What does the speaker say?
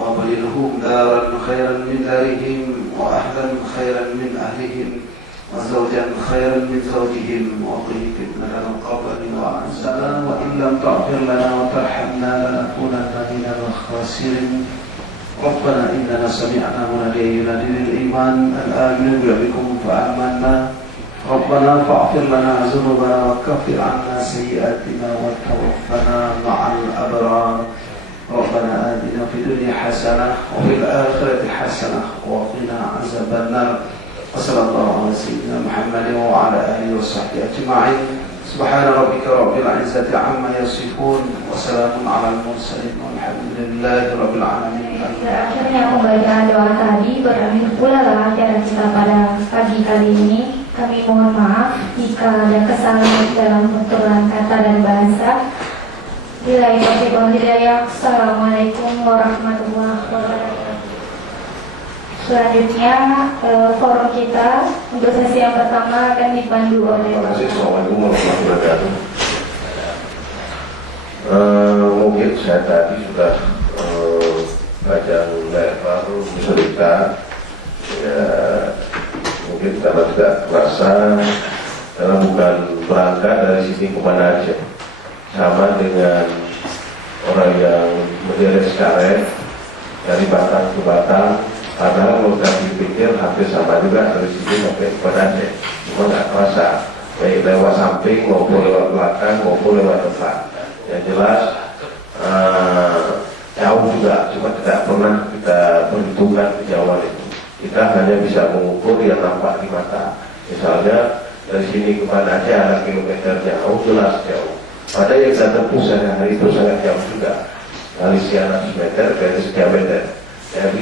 وأبدلهم دارا خيرا من دارهم وأهلا خيرا من أهلهم وزوجا خيرا من زوجهم وقهم فتنة القبر وأنزلنا وإن لم تغفر لنا وترحمنا لنكونن من الخاسرين. ربنا إننا سمعنا مناديا ينادي للإيمان أن آمنوا بربكم فآمنا ربنا فاغفر لنا ذنوبنا وكفر عنا سيئاتنا وتوفنا مع الأبرار. ربنا آتنا في الدنيا حسنة وفي الآخرة حسنة وقنا عذاب النار. وصلى الله على سيدنا محمد وعلى آله وصحبه أجمعين. سبحان ربك رب العزة عما يصفون وسلام على المرسلين والحمد لله رب العالمين. Akhirnya pembacaan doa tadi berakhir pula acara kita pada pagi kali ini. Kami mohon maaf jika ada kesalahan dalam penuturan kata dan bahasa. Bila hidayah, assalamualaikum warahmatullahi wabarakatuh. Selanjutnya forum kita untuk sesi yang pertama akan dipandu oleh Assalamualaikum warahmatullahi wabarakatuh. Mungkin saya tadi sudah baca baru cerita, ya, mungkin karena tidak terasa karena bukan berangkat dari sini kemana aja, sama dengan orang yang menderek karet dari batang ke batang. Padahal kalau kita dipikir hampir sama juga dari sini sampai ke Aceh, cuma nggak terasa baik lewat samping maupun lewat belakang maupun lewat depan. Yang jelas jauh juga, cuma tidak pernah kita perhitungkan kejauhan itu. Kita hanya bisa mengukur yang nampak di mata. Misalnya dari sini ke Aceh ada kilometer jauh, jelas jauh. Padahal yang kita tempuh sehari-hari itu sangat jauh juga. Kali sekian ratus meter, kali sekian meter.